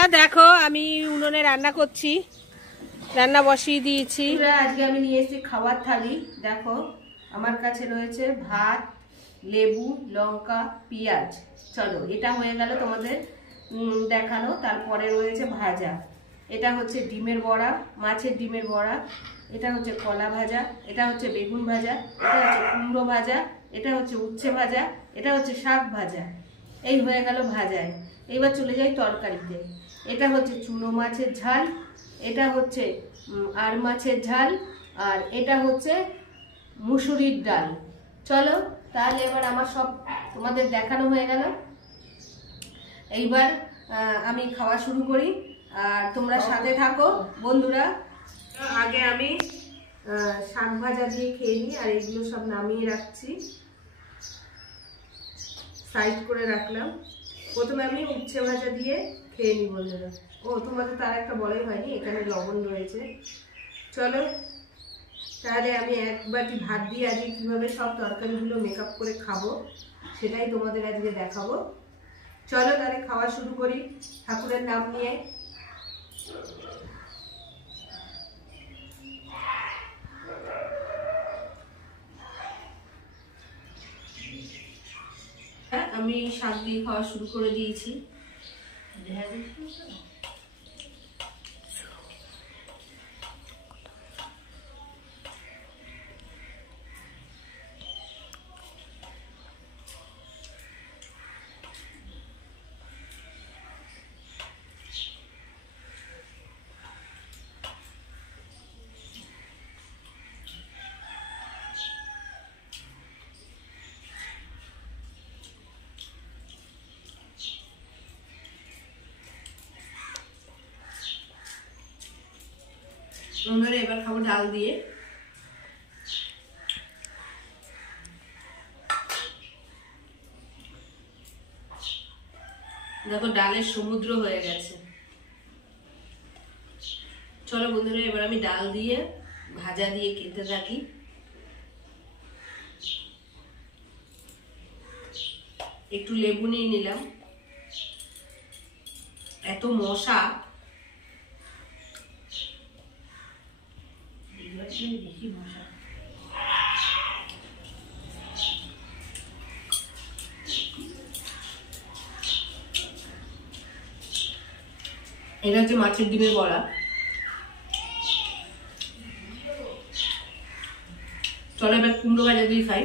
বন্ধুরা দেখো আমি উনুনে রান্না করছি, রান্না বসিয়ে দিয়েছি। আজকে আমি নিয়ে এসেছি খাবার থালি। দেখো আমার কাছে রয়েছে ভাত, লেবু, লঙ্কা, পেঁয়াজ। চলো এটা হয়ে গেল তোমাদের দেখানো। তারপরে রয়েছে ভাজা, এটা হচ্ছে ডিমের বড়া, মাছের ডিমের বড়া, এটা হচ্ছে কলা ভাজা, এটা হচ্ছে বেগুন ভাজা, এটা হচ্ছে কুমড়ো ভাজা, এটা হচ্ছে উচ্ছে ভাজা, এটা হচ্ছে শাক ভাজা। এই হয়ে গেল ভাজায়। এবার চলে যাই তরকারিতে। এটা হচ্ছে চুনো মাছের ঝাল, এটা হচ্ছে আর মাছের ঝাল, আর এটা হচ্ছে মুসুরির ডাল। চলো তাহলে এবার আমার সব তোমাদের দেখানো হয়ে গেল। এইবার আমি খাওয়া শুরু করি আর তোমরা সাথে থাকো বন্ধুরা। আগে আমি শাক ভাজা দিয়ে খেয়ে নিই, আর এগুলো সব নামিয়ে রাখছি, সাইড করে রাখলাম। প্রথমে আমি উচ্ছে ভাজা দিয়ে খেয়ে নিই বন্ধুরা। ও তোমাদের তার একটা বলাই হয়নি, এখানে লবণ রয়েছে। চলো তাহলে আমি এক বাটি ভাত দিয়ে আজকে কীভাবে সব তরকারিগুলো মেকআপ করে খাবো সেটাই তোমাদের আজকে দেখাবো। চলো তাহলে খাওয়া শুরু করি ঠাকুরের নাম নিয়ে। আমি শাক দিয়ে খাওয়া শুরু করে দিয়েছি। আমরা এবার খাবো ডাল দিয়ে। দেখো ডালের সমুদ্র হয়ে গেছে। চলো বন্ধুরা এবার আমি ডাল দিয়ে ভাজা দিয়ে খেতে থাকি। একটু লেবু নিয়ে নিলাম, এত মশা বেশি মশা। এটা হচ্ছে মাছের ডিমের বড়া। চলো এবার কুমড়ো ভাজা দিয়ে খাই।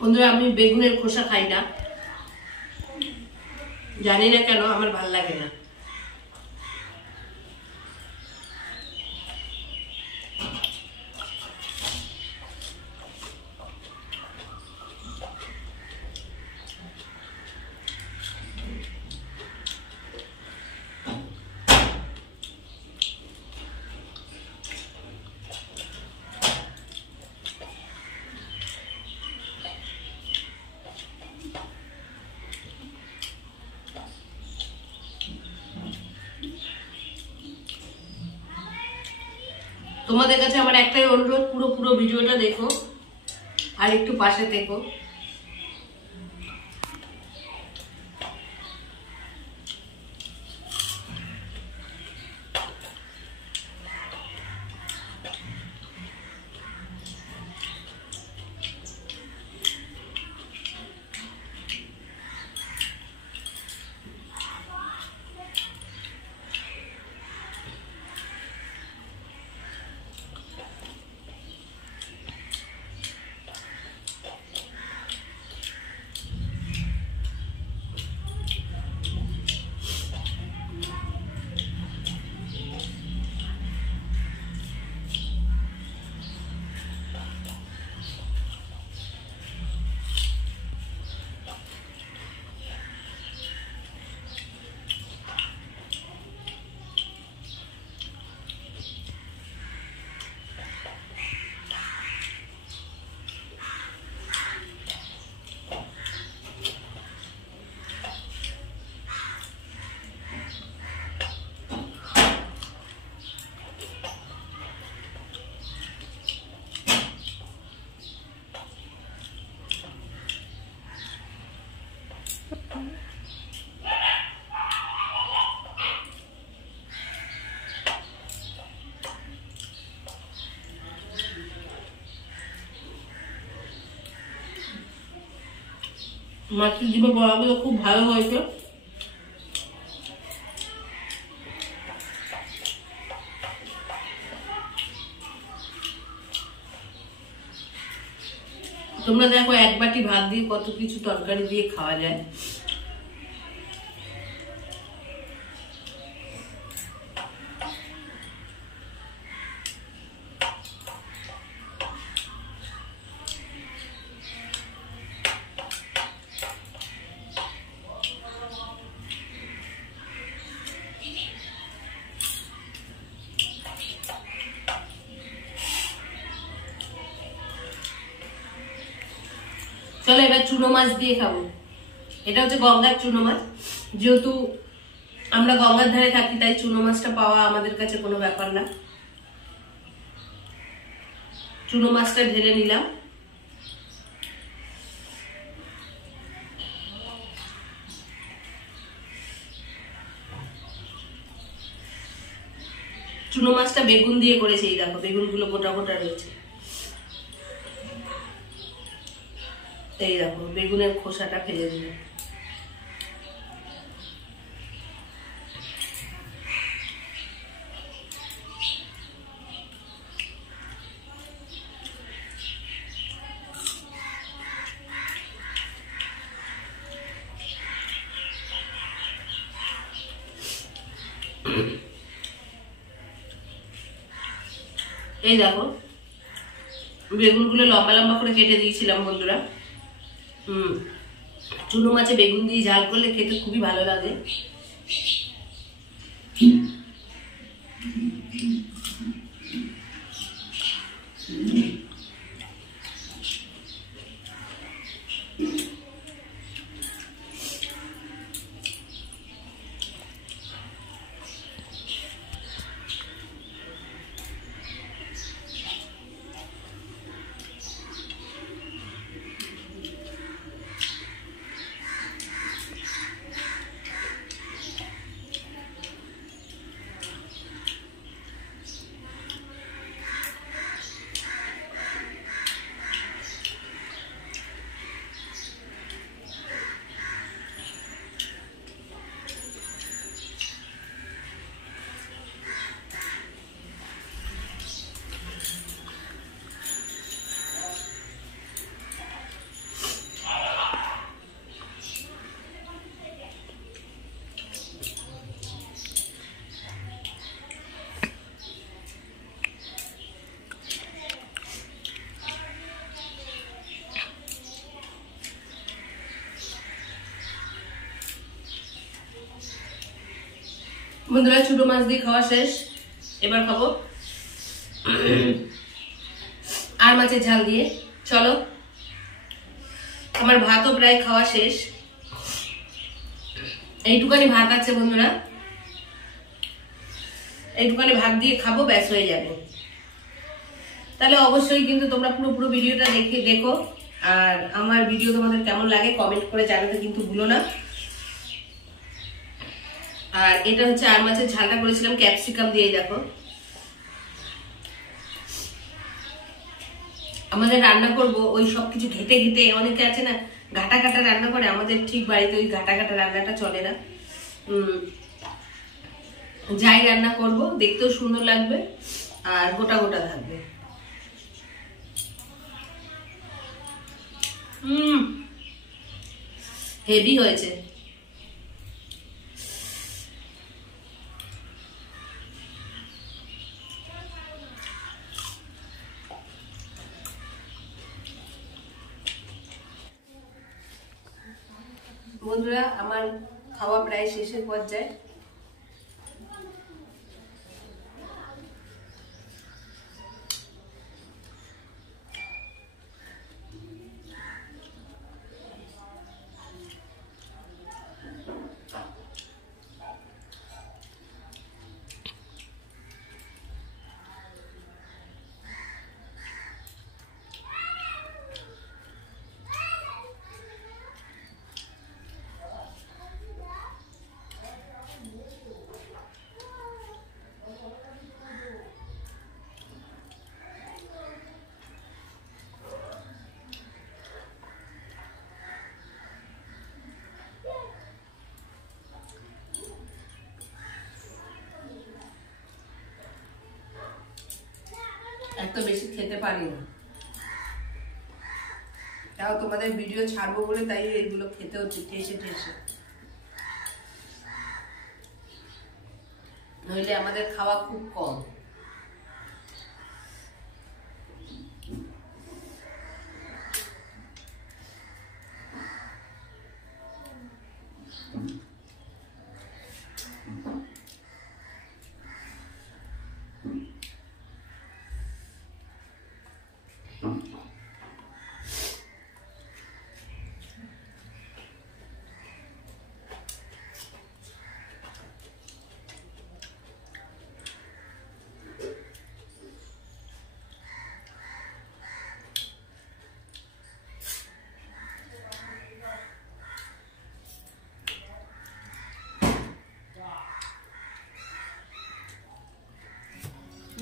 বন্ধুরা আমি বেগুনের খোসা খাই না, জানি না কেন, আমার ভালো লাগে না। তোমাদের কাছে আমার একটাই অনুরোধ, পুরো ভিডিওটা দেখো আর একটু পাশে থেকো। মাছের ডিমের বড়াগুলো খুব ভালো হয়েছে। তোমরা দেখো এক বাটি ভাত দিয়ে কত কিছু তরকারি দিয়ে খাওয়া যায়। চলো এবার চুনো মাছ দিয়ে খাবো। এটা হচ্ছে গঙ্গার চুনো মাছ, যেহেতু আমরা গঙ্গার ধারে থাকি তাই চুনো মাছটা পাওয়া আমাদের কাছে কোনো ব্যাপার না। চুনো মাছটা ঢেলে নিলাম। চুনো মাছটা বেগুন দিয়ে করেছে, এই দেখো বেগুনগুলো গোটা গোটা রয়েছে। এই দেখো বেগুনের খোসাটা ফেলে দিলাম। এই দেখো বেগুনগুলো লম্বা লম্বা করে কেটে দিয়েছিলাম বন্ধুরা। চুনো মাছে বেগুন দিয়ে ঝাল করলে খেতে খুবই ভালো লাগে। বন্ধুরা চুনো মাছ দিয়ে খাওয়া শেষ, এবার খাবো আর মাছের ঝাল দিয়ে। চলো আমার ভাতও প্রায় খাওয়া শেষ, এইটুকানি ভাত আছে বন্ধুরা, এইটুকানি ভাত দিয়ে খাবো, ব্যাস হয়ে যাবে। তাহলে অবশ্যই কিন্তু তোমরা পুরো ভিডিওটা দেখো, আর আমার ভিডিও তোমাদের কেমন লাগে কমেন্ট করে জানাতে কিন্তু ভুলো না। আর এটা হচ্ছে আর মাছের ঝালটা করেছিলাম ক্যাপসিকাম দিয়ে। দেখো আমাদের রান্না করব ওই সবকিছু ঘেটে ঘেটে, অনেকে আছে না ঘাটা ঘাটা রান্না করে, আমাদের ঠিক বাড়িতে ওই ঘাটা ঘাটা রান্নাটা চলে না। যাই রান্না করব দেখতেও সুন্দর লাগবে আর গোটা গোটা থাকবে। হেভি হয়েছে। বন্ধুরা আমার খাওয়া প্রায় শেষের পর্যায়ে। এত বেশি খেতে পারি না, তাও তোমাদের ভিডিও ছাড়বো বলে তাই এইগুলো খেতে হচ্ছে ঠেসে ঠেসে, নইলে আমাদের খাওয়া খুব কম।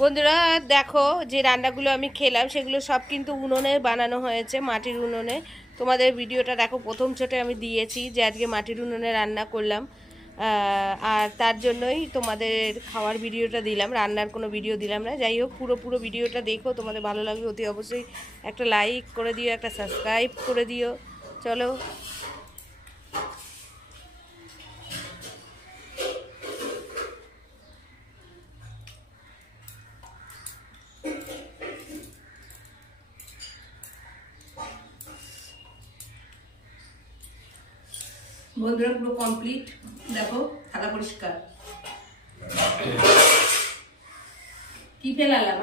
বন্ধুরা দেখো যে রান্নাগুলো আমি খেলাম সেগুলো সব কিন্তু উনুনে বানানো হয়েছে, মাটির উনুনে। তোমাদের ভিডিওটা দেখো, প্রথম ছোটে আমি দিয়েছি যে আজকে মাটির উনুনে রান্না করলাম, আর তার জন্যই তোমাদের খাওয়ার ভিডিওটা দিলাম, রান্নার কোনো ভিডিও দিলাম না। যাই হোক, পুরো ভিডিওটা দেখো, তোমাদের ভালো লাগলে অতি অবশ্যই একটা লাইক করে দিও, একটা সাবস্ক্রাইব করে দিও। চলো বন্ধুরা, পুরো কমপ্লিট। দেখো থালা পরিষ্কার, কি ফেলালাম,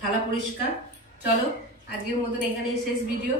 থালা পরিষ্কার। চলো আজকের মতন এখানে শেষ ভিডিও।